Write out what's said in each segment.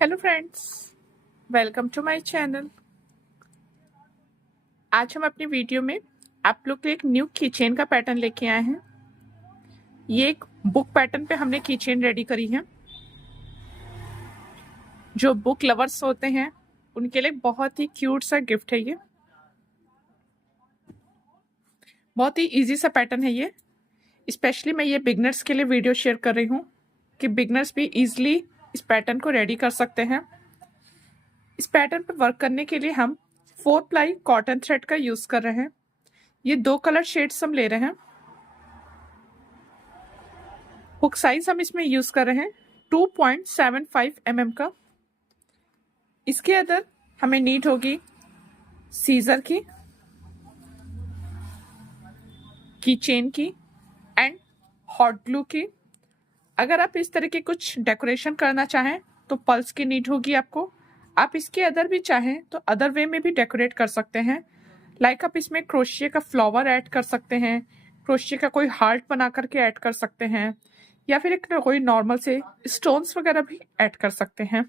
Hello friends, welcome to my channel. आज हम अपनी वीडियो में आप लोग के लिए एक न्यू कीचेन का पैटर्न लेके आए हैं। ये एक बुक पैटर्न पे हमने कीचेन रेडी करी है। जो बुक लवर्स होते हैं उनके लिए बहुत ही क्यूट सा गिफ्ट है। ये बहुत ही इजी सा पैटर्न है। ये स्पेशली मैं ये बिगनर्स के लिए वीडियो शेयर कर रही हूँ कि बिगनर्स भी इजीली इस पैटर्न को रेडी कर सकते हैं। इस पैटर्न पर वर्क करने के लिए हम 4 प्लाई कॉटन थ्रेड का यूज कर रहे हैं। ये 2 कलर शेड्स हम ले रहे हैं। हुक साइज हम इसमें यूज कर रहे हैं 2.75 mm का। इसके अंदर हमें नीड होगी सीजर की चेन की एंड हॉट ग्लू की। अगर आप इस तरह के कुछ डेकोरेशन करना चाहें तो पल्स की नीड होगी आपको। आप इसके अदर भी चाहें तो अदर वे में भी डेकोरेट कर सकते हैं। लाइक आप इसमें क्रोशिया का फ्लावर ऐड कर सकते हैं, क्रोशिया का कोई हार्ट बना करके ऐड कर सकते हैं, या फिर एक कोई नॉर्मल से स्टोन्स वगैरह भी ऐड कर सकते हैं।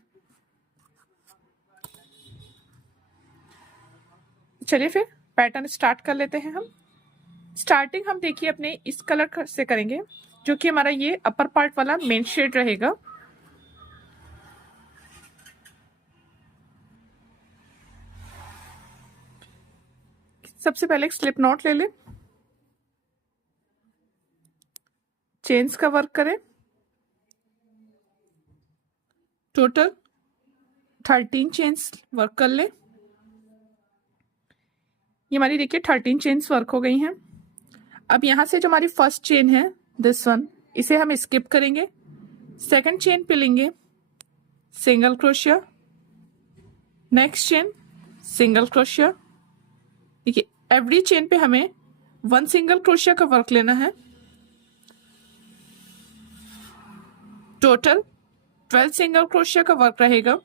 चलिए फिर पैटर्न स्टार्ट कर लेते हैं। हम स्टार्टिंग हम देखिए अपने इस कलर से करेंगे जो कि हमारा ये अपर पार्ट वाला मेन शेड रहेगा। सबसे पहले एक स्लिप नॉट ले लें, चेन्स का वर्क करें। टोटल 13 चेन्स वर्क कर लें। ये हमारी देखिए 13 चेन्स वर्क हो गई हैं। अब यहां से जो हमारी फर्स्ट चेन है दिस वन, इसे हम स्किप करेंगे। सेकंड चेन पे लेंगे single crochet, next chain single crochet. देखिए एवरी चेन पे हमें 1 सिंगल क्रोशिया का वर्क लेना है। टोटल 12 सिंगल क्रोशिया का वर्क रहेगा।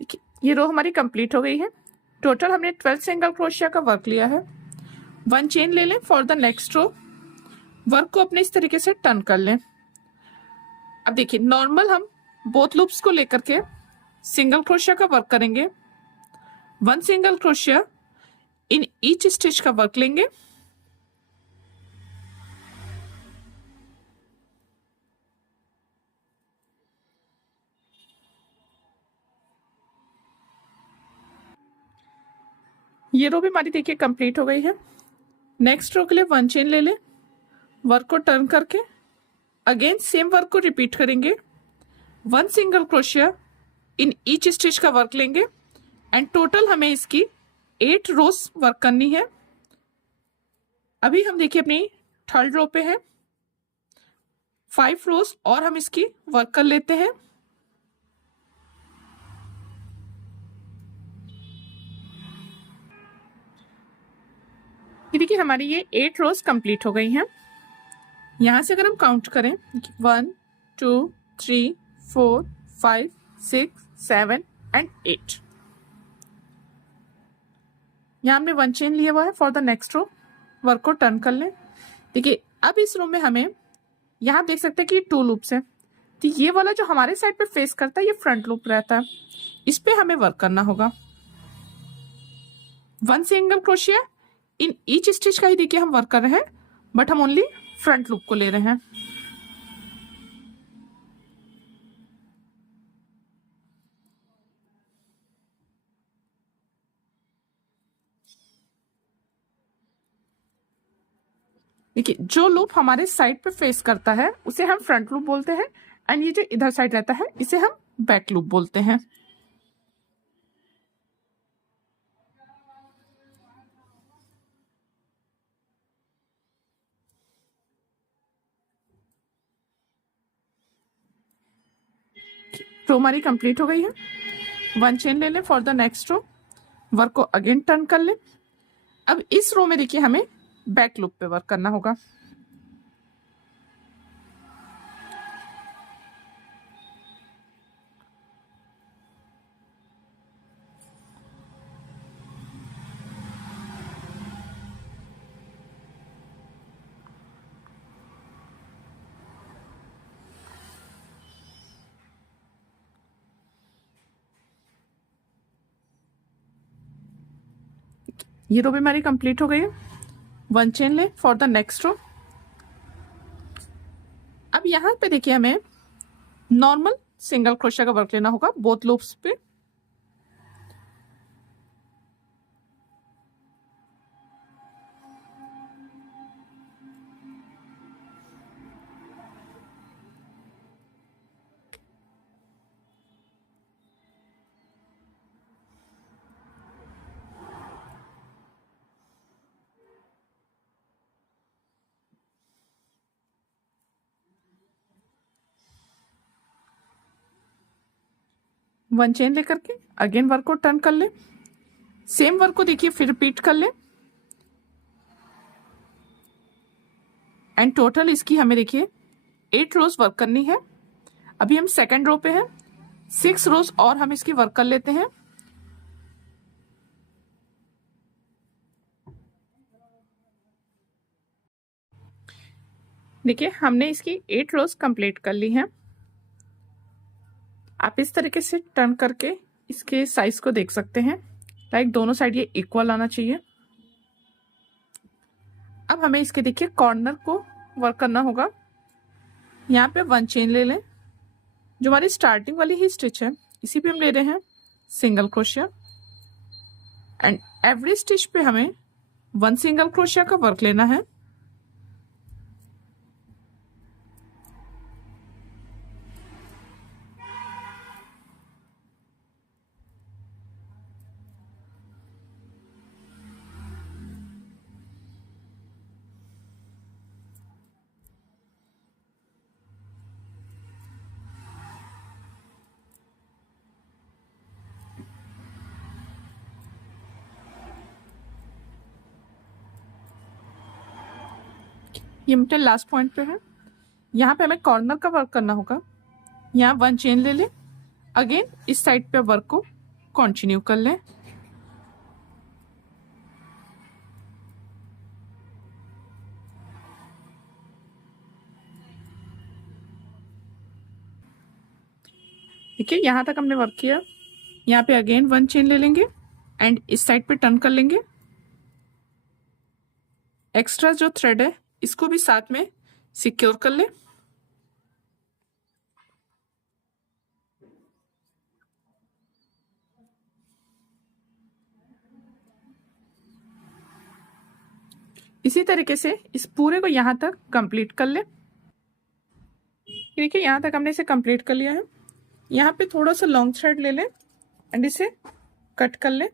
देखिए ये रो हमारी कंप्लीट हो गई है। टोटल हमने 12 सिंगल क्रोशिया का वर्क लिया है। 1 चेन ले लें for the next row. Work को अपने इस तरीके से टर्न कर लें। अब देखिए नॉर्मल हम बोथ लूप्स को लेकर के सिंगल क्रोशिया का वर्क करेंगे। 1 single crochet in each stitch का वर्क लेंगे। ये रो भी हमारी देखिए कंप्लीट हो गई है। नेक्स्ट रो के लिए 1 चेन ले लें, वर्क को टर्न करके अगेन सेम वर्क को रिपीट करेंगे। 1 single crochet in each stitch का वर्क लेंगे एंड टोटल हमें इसकी 8 रोज वर्क करनी है। अभी हम देखिए अपनी थर्ड रो पे है। 5 रोज और हम इसकी वर्क कर लेते हैं। देखिए हमारी ये 8 रोज कंप्लीट हो गई हैं। यहां से अगर हम काउंट करें 1 2 3 4 5 6 7 एंड 8। यहाँ हमने 1 चेन लिया हुआ है for the next row. Work को टर्न कर लें। देखिए अब इस रो में हमें यहाँ देख सकते हैं कि 2 लूप्स हैं। तो ये वाला जो हमारे साइड पे फेस करता है ये फ्रंट लूप रहता है, इस पे हमें वर्क करना होगा। 1 single crochet in each stitch का ही देखिए हम वर्क कर रहे हैं, बट हम ओनली फ्रंट लूप को ले रहे हैं। देखिए जो लूप हमारे साइड पे फेस करता है उसे हम फ्रंट लूप बोलते हैं एंड ये जो इधर साइड रहता है इसे हम बैक लूप बोलते हैं। रो हमारी कंप्लीट हो गई है। 1 चेन ले लें for the next row. Work को अगेन टर्न कर लें। अब इस रो में देखिए हमें बैक लूप पे वर्क करना होगा। ये रो भी हमारी कंप्लीट हो गई है। 1 चेन ले फॉर द नेक्स्ट रो। अब यहाँ पे देखिए हमें नॉर्मल सिंगल क्रोशिया का वर्क लेना होगा बोथ लूप्स पे। वन चेन लेकर के अगेन वर्क को टर्न कर ले। सेम वर्क को देखिए फिर रिपीट कर ले। एंड टोटल इसकी हमें देखिए 8 रोज वर्क करनी है। अभी हम सेकेंड रो पे हैं। 6 रोज और हम इसकी वर्क कर लेते हैं। देखिए हमने इसकी 8 रोज कंप्लीट कर ली हैं। आप इस तरीके से टर्न करके इसके साइज को देख सकते हैं। लाइक दोनों साइड ये इक्वल आना चाहिए। अब हमें इसके देखिए कॉर्नर को वर्क करना होगा। यहाँ पे 1 चेन ले लें। जो हमारी स्टार्टिंग वाली ही स्टिच है इसी पे हम ले रहे हैं single crochet. And every stitch पे हमें 1 सिंगल क्रोशिया का वर्क लेना है। ये हमारे लास्ट पॉइंट पे है। यहाँ पे हमें कॉर्नर का वर्क करना होगा। यहाँ 1 चेन ले लें। अगेन इस साइड पे वर्क को कंटिन्यू कर लें। देखिए यहाँ तक हमने वर्क किया। यहाँ पे अगेन 1 चेन ले लेंगे एंड इस साइड पे टर्न कर लेंगे। एक्स्ट्रा जो थ्रेड है इसको भी साथ में सिक्योर कर ले। इसी तरीके से इस पूरे को यहां तक कंप्लीट कर ले। देखिए यहां तक हमने इसे कंप्लीट कर लिया है। यहाँ पे थोड़ा सा लॉन्ग थ्रेड ले लें एंड इसे कट कर लें।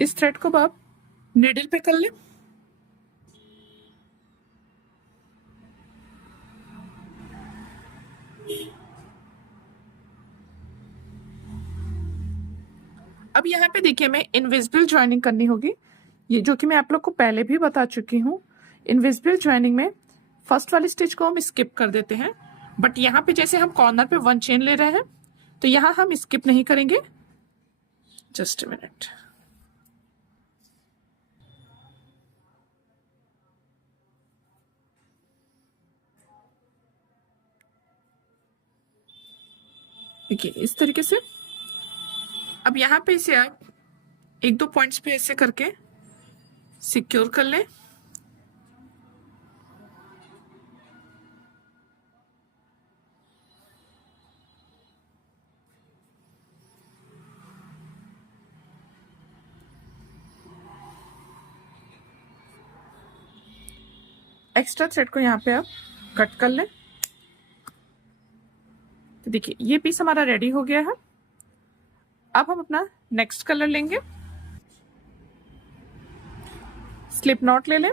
इस थ्रेड को आप नीडल पे कर लें। अब यहाँ पे देखिए हमें इनविजिबल ज्वाइनिंग करनी होगी। ये जो कि मैं आप लोग को पहले भी बता चुकी हूँ। इनविजिबल ज्वाइनिंग में फर्स्ट वाली स्टिच को हम स्किप कर देते हैं, बट यहाँ पे जैसे हम कॉर्नर पे 1 चेन ले रहे हैं तो यहाँ हम स्किप नहीं करेंगे। Just a minute. देखिए इस तरीके से। अब यहाँ पे इसे आप 1-2 पॉइंट्स पे ऐसे करके सिक्योर कर लें। एक्स्ट्रा थ्रेड को यहाँ पे आप कट कर लें। तो देखिए ये पीस हमारा रेडी हो गया है। अब हम अपना नेक्स्ट कलर लेंगे। स्लिप नॉट ले लें।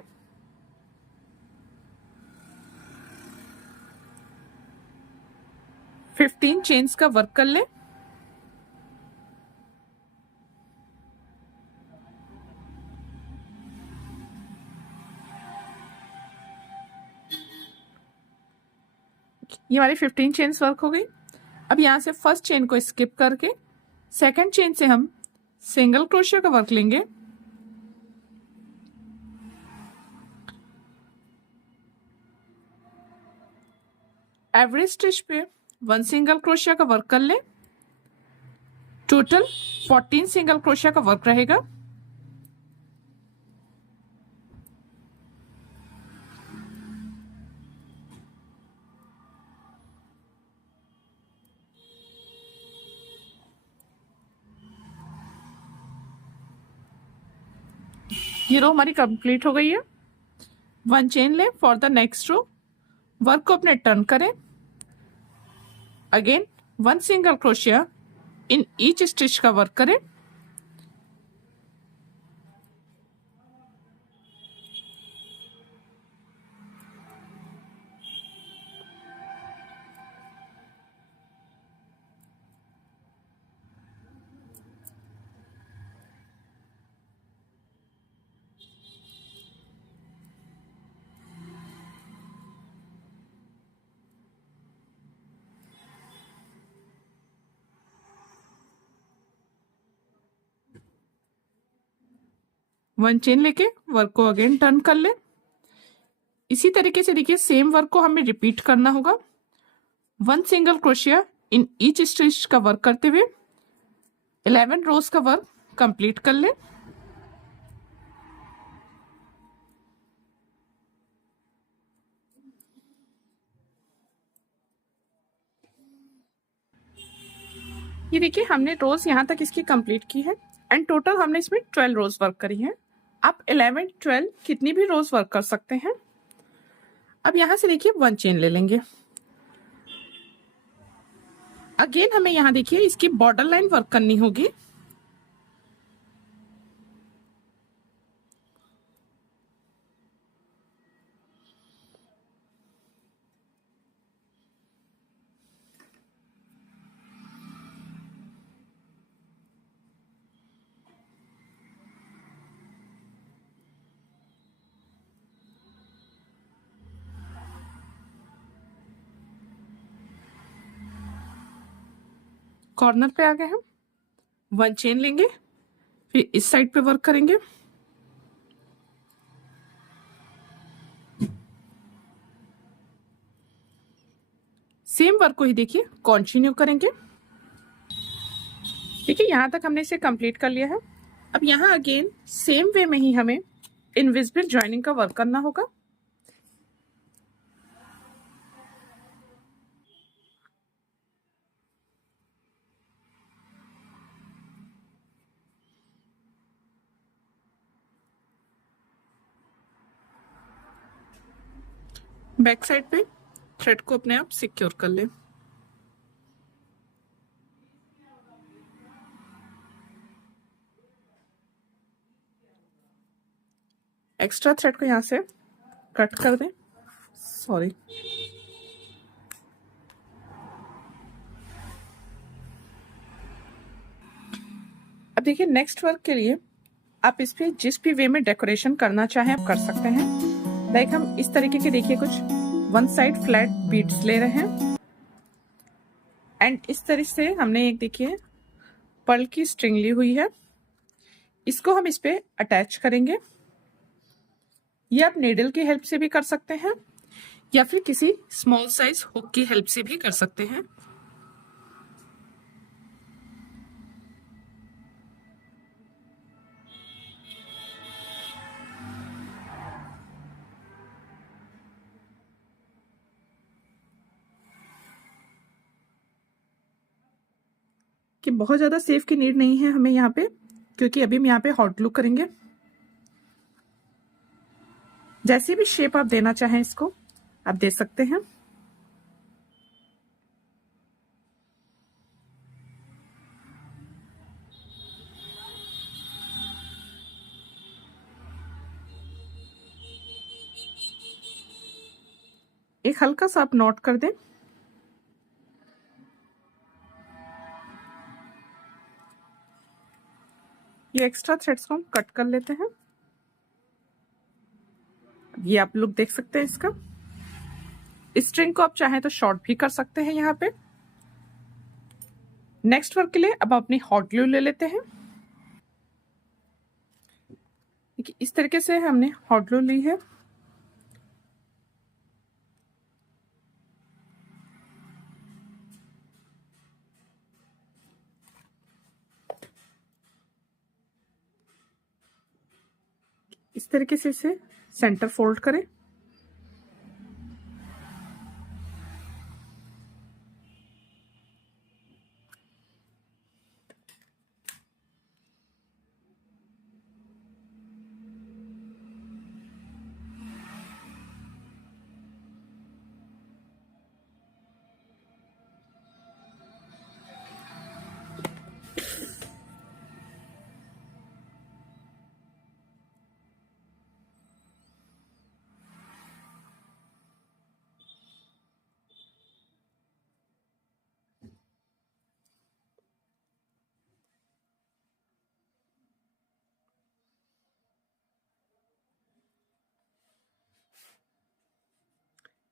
फिफ्टीन चेन्स का वर्क कर लें। ये हमारी 15 चेन्स वर्क हो गई। अब यहां से फर्स्ट चेन को स्किप करके सेकंड चेन से हम सिंगल क्रोशिया का वर्क लेंगे। एवरी स्टिच पे 1 सिंगल क्रोशिया का वर्क कर लें। टोटल 14 सिंगल क्रोशिया का वर्क रहेगा। ये रो हमारी कंप्लीट हो गई है। 1 चेन लें for the next row. Work को अपने टर्न करें। Again 1 single crochet in each stitch का वर्क करें। वन चेन लेके वर्क को अगेन टर्न कर ले। इसी तरीके से देखिए सेम वर्क को हमें रिपीट करना होगा। 1 single crochet in each stitch का वर्क करते हुए 11 रोज का वर्क कंप्लीट कर ले। ये देखिए हमने रोज यहाँ तक इसकी कंप्लीट की है एंड टोटल हमने इसमें 12 रोज वर्क करी है। आप 11, 12 कितनी भी रोज वर्क कर सकते हैं। अब यहां से देखिए 1 चेन ले लेंगे। अगेन हमें यहाँ देखिए इसकी बॉर्डर लाइन वर्क करनी होगी। कॉर्नर पे आ गए हम। 1 चेन लेंगे, फिर इस साइड पे वर्क करेंगे। सेम वर्क को ही देखिए कंटिन्यू करेंगे। देखिए यहां तक हमने इसे कंप्लीट कर लिया है। अब यहाँ अगेन सेम वे में ही हमें इनविजिबल ज्वाइनिंग का वर्क करना होगा। बैक साइड पे थ्रेड को अपने आप सिक्योर कर ले। एक्स्ट्रा थ्रेड को यहां से कट कर दें। सॉरी, अब देखिए नेक्स्ट वर्क के लिए आप इस पे जिस भी वे में डेकोरेशन करना चाहें आप कर सकते हैं। लाइक हम इस तरीके के देखिए कुछ 1 साइड फ्लैट बीड्स ले रहे हैं एंड इस तरह से हमने एक देखिए पर्ल की स्ट्रिंग ली हुई है। इसको हम इस पे अटैच करेंगे। ये आप नीडल की हेल्प से भी कर सकते हैं या फिर किसी स्मॉल साइज हुक की हेल्प से भी कर सकते हैं। कि बहुत ज्यादा सेफ की नीड नहीं है हमें यहाँ पे, क्योंकि अभी हम यहाँ पे हॉट ग्लू करेंगे। जैसी भी शेप आप देना चाहें इसको आप दे सकते हैं। एक हल्का सा आप नोट कर दें। ये एक्स्ट्रा थ्रेड्स को हम कट कर लेते हैं। ये आप लुक देख सकते हैं इसका। स्ट्रिंग को आप चाहें तो शॉर्ट भी कर सकते हैं यहाँ पे। नेक्स्ट वर्क के लिए अब अपनी हॉट ग्लू ले लेते हैं। देखिए इस तरीके से हमने हॉट ग्लू ली है। इस तरीके से इसे सेंटर फोल्ड करें।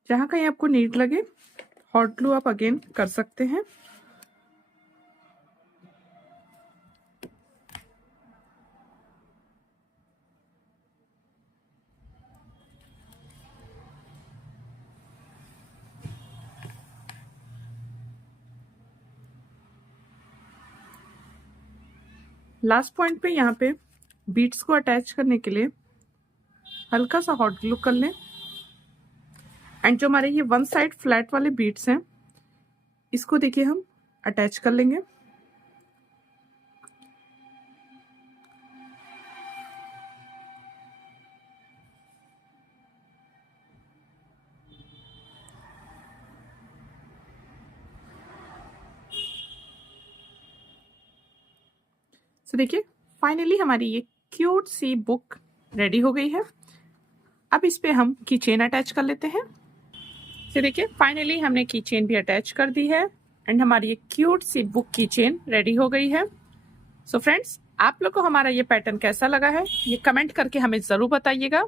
जहां कहीं आपको नीड लगे हॉट ग्लू आप अगेन कर सकते हैं। लास्ट पॉइंट पे यहाँ पे बीट्स को अटैच करने के लिए हल्का सा हॉट ग्लू कर लें। एंड जो हमारे ये वन साइड फ्लैट वाले बीट्स हैं इसको देखिए हम अटैच कर लेंगे। तो देखिए फाइनली हमारी ये क्यूट सी बुक रेडी हो गई है। अब इस पे हम की चेन अटैच कर लेते हैं। तो देखिए फाइनली हमने की चेन भी अटैच कर दी है एंड हमारी ये क्यूट सी बुक की चेन रेडी हो गई है। सो फ्रेंड्स, आप लोग को हमारा ये पैटर्न कैसा लगा है ये कमेंट करके हमें जरूर बताइएगा।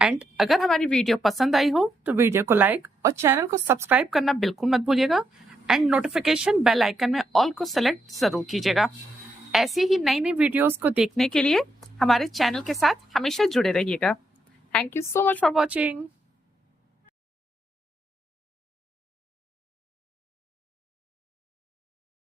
एंड अगर हमारी वीडियो पसंद आई हो तो वीडियो को लाइक और चैनल को सब्सक्राइब करना बिल्कुल मत भूलिएगा। एंड नोटिफिकेशन बेल आइकन में ऑल को सेलेक्ट जरूर कीजिएगा। ऐसी ही नई नई वीडियोस को देखने के लिए हमारे चैनल के साथ हमेशा जुड़े रहिएगा। Thank you so much for watching.